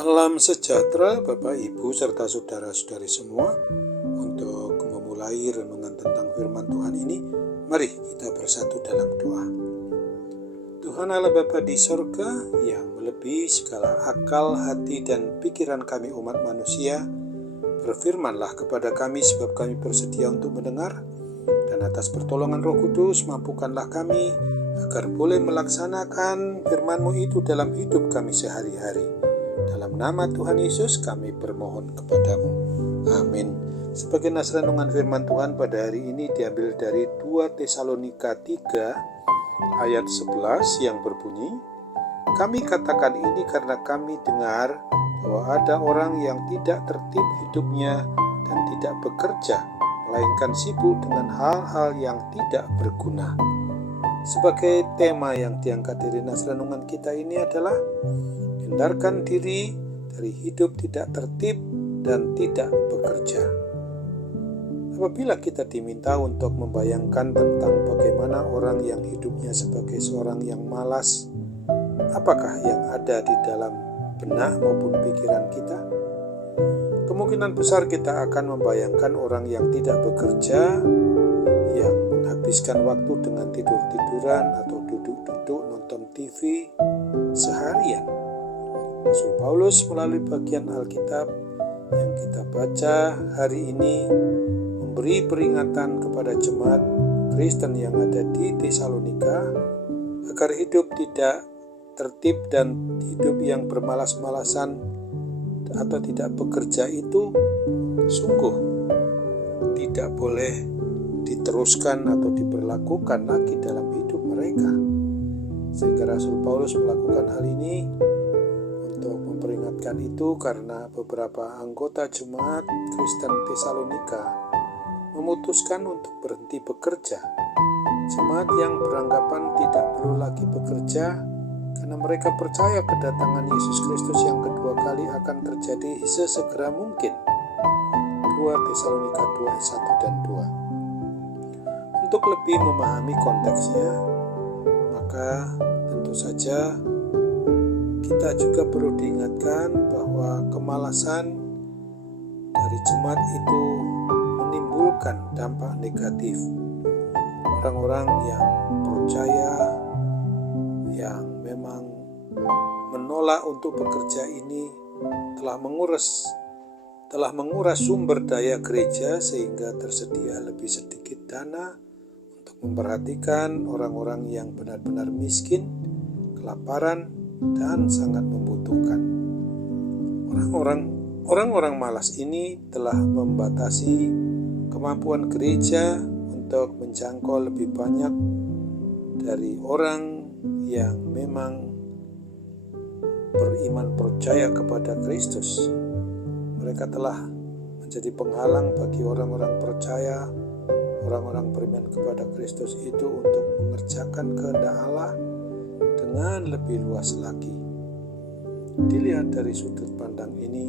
Salam sejahtera Bapak, Ibu, serta saudara-saudari semua. Untuk memulai renungan tentang firman Tuhan ini, mari kita bersatu dalam doa. Tuhan Allah Bapa di sorga yang melebihi segala akal, hati, dan pikiran kami umat manusia, berfirmanlah kepada kami sebab kami bersedia untuk mendengar, dan atas pertolongan Roh Kudus mampukanlah kami agar boleh melaksanakan firman-Mu itu dalam hidup kami sehari-hari. Dalam nama Tuhan Yesus kami bermohon kepadamu. Amin. Sebagai nas renungan firman Tuhan pada hari ini diambil dari 2 Tesalonika 3 ayat 11 yang berbunyi, "Kami katakan ini karena kami dengar bahwa ada orang yang tidak tertib hidupnya dan tidak bekerja, melainkan sibuk dengan hal-hal yang tidak berguna." Sebagai tema yang diangkat dari nas renungan kita ini adalah hindarkan diri dari hidup tidak tertib dan tidak bekerja. Apabila kita diminta untuk membayangkan tentang bagaimana orang yang hidupnya sebagai seorang yang malas, apakah yang ada di dalam benak maupun pikiran kita? Kemungkinan besar kita akan membayangkan orang yang tidak bekerja, yang menghabiskan waktu dengan tidur-tiduran atau duduk-duduk nonton TV seharian. Rasul Paulus melalui bagian Alkitab yang kita baca hari ini memberi peringatan kepada jemaat Kristen yang ada di Tesalonika agar hidup tidak tertib dan hidup yang bermalas-malasan atau tidak bekerja itu sungguh tidak boleh diteruskan atau diberlakukan lagi dalam hidup mereka. Sehingga Rasul Paulus melakukan hal ini untuk memperingatkan itu karena beberapa anggota jemaat Kristen Tesalonika memutuskan untuk berhenti bekerja. Jemaat yang beranggapan tidak perlu lagi bekerja karena mereka percaya kedatangan Yesus Kristus yang kedua kali akan terjadi sesegera mungkin. 2 Tesalonika 2 ayat 1 dan 2. Untuk lebih memahami konteksnya, maka tentu saja kita juga perlu diingatkan bahwa kemalasan dari jemaat itu menimbulkan dampak negatif. Orang-orang yang percaya, yang memang menolak untuk bekerja ini telah menguras sumber daya gereja sehingga tersedia lebih sedikit dana untuk memperhatikan orang-orang yang benar-benar miskin, kelaparan, dan sangat membutuhkan. Orang-orang malas ini telah membatasi kemampuan gereja untuk menjangkau lebih banyak dari orang yang memang beriman percaya kepada Kristus. Mereka telah menjadi penghalang bagi orang-orang percaya, orang-orang beriman kepada Kristus itu untuk mengerjakan kehendak Allah dengan lebih luas lagi. Dilihat dari sudut pandang ini,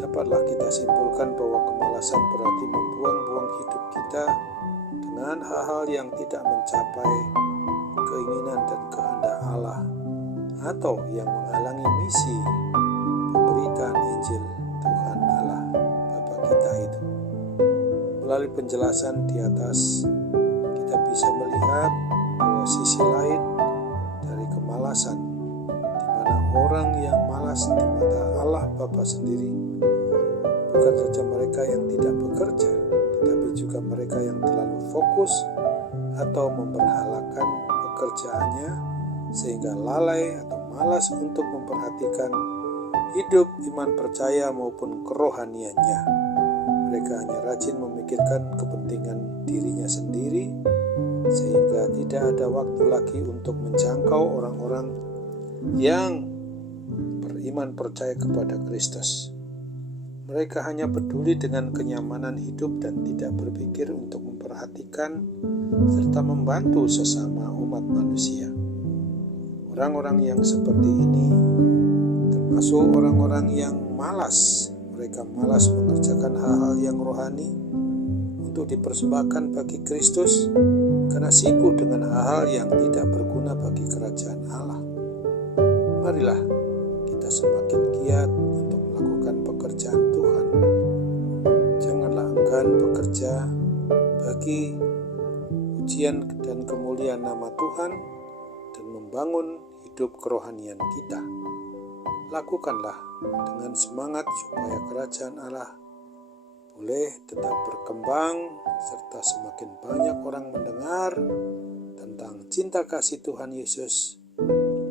dapatlah kita simpulkan bahwa kemalasan berarti membuang-buang hidup kita dengan hal-hal yang tidak mencapai keinginan dan kehendak Allah, atau yang menghalangi misi pemberitaan Injil Tuhan Allah Bapa kita itu. Melalui penjelasan di atas, kita bisa melihat bahwa sisi lain kemalasan, di mana orang yang malas di mata Allah Bapa sendiri bukan saja mereka yang tidak bekerja, tetapi juga mereka yang terlalu fokus atau memberhalakan pekerjaannya sehingga lalai atau malas untuk memperhatikan hidup iman percaya maupun kerohaniannya. Mereka hanya rajin memikirkan kepentingan dirinya sendiri sehingga tidak ada waktu lagi untuk menjangkau orang-orang yang beriman percaya kepada Kristus. Mereka hanya peduli dengan kenyamanan hidup dan tidak berpikir untuk memperhatikan serta membantu sesama umat manusia. Orang-orang yang seperti ini termasuk orang-orang yang malas. Mereka malas mengerjakan hal-hal yang rohani untuk dipersembahkan bagi Kristus karena sibuk dengan hal-hal yang tidak berguna bagi kerajaan Allah. Marilah kita semakin giat bekerja bagi pujian dan kemuliaan nama Tuhan dan membangun hidup kerohanian kita. Lakukanlah dengan semangat supaya kerajaan Allah boleh tetap berkembang serta semakin banyak orang mendengar tentang cinta kasih Tuhan Yesus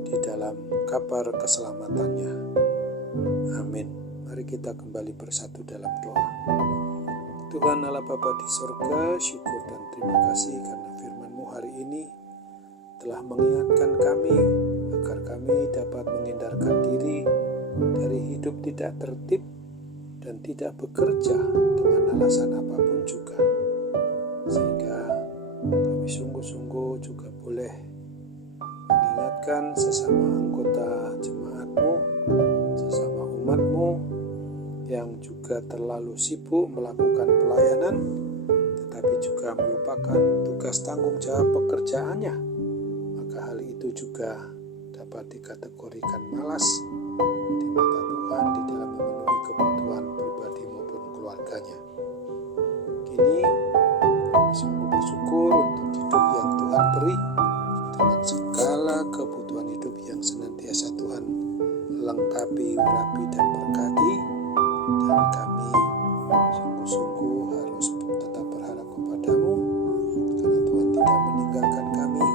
di dalam kabar keselamatannya. Amin. Mari kita kembali bersatu dalam doa. Tuhan Allah Bapa di surga, syukur dan terima kasih karena firman-Mu hari ini telah mengingatkan kami agar kami dapat menghindarkan diri dari hidup tidak tertib dan tidak bekerja dengan alasan apapun juga, sehingga kami sungguh-sungguh juga boleh mengingatkan sesama anggota jemaat-Mu, sesama umat-Mu yang juga terlalu sibuk melakukan pelayanan tetapi juga melupakan tugas tanggung jawab pekerjaannya, maka hal itu juga dapat dikategorikan malas di mata Tuhan di dalam memenuhi kebutuhan pribadi maupun keluarganya. Kini kami sungguh bersyukur untuk hidup yang Tuhan beri dengan segala kebutuhan hidup yang senantiasa Tuhan lengkapi, urapi, dan berkati, dan kami sungguh-sungguh harus tetap berharap kepada-Mu karena Tuhan tidak meninggalkan kami.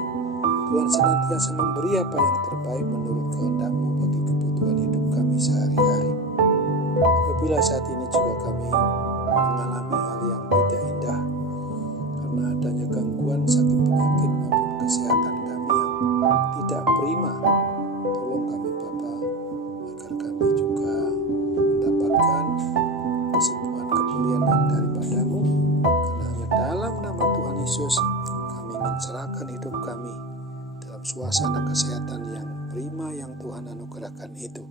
Tuhan senantiasa memberi apa yang terbaik menurut kehendak-Mu bagi kebutuhan hidup kami sehari-hari. Apabila saat ini juga kami mengalami hal yang tidak indah karena adanya gangguan sakit penyakit maupun kesehatan kami yang tidak prima, tolong kami Bapa agar kami juga mendapatkan kesembuhan kemuliaan yang daripada-Mu, karena hanya dalam nama Tuhan Yesus kami ingin serahkan hidup kami dalam suasana kesehatan yang prima yang Tuhan anugerahkan itu.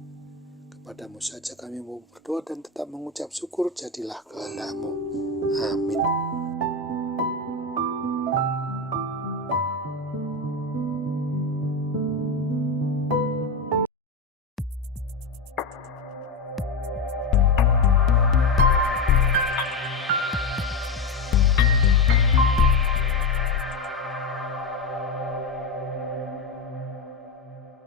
Kepadamu saja kami mau berdoa dan tetap mengucap syukur, jadilah kehendak-Mu. Amin.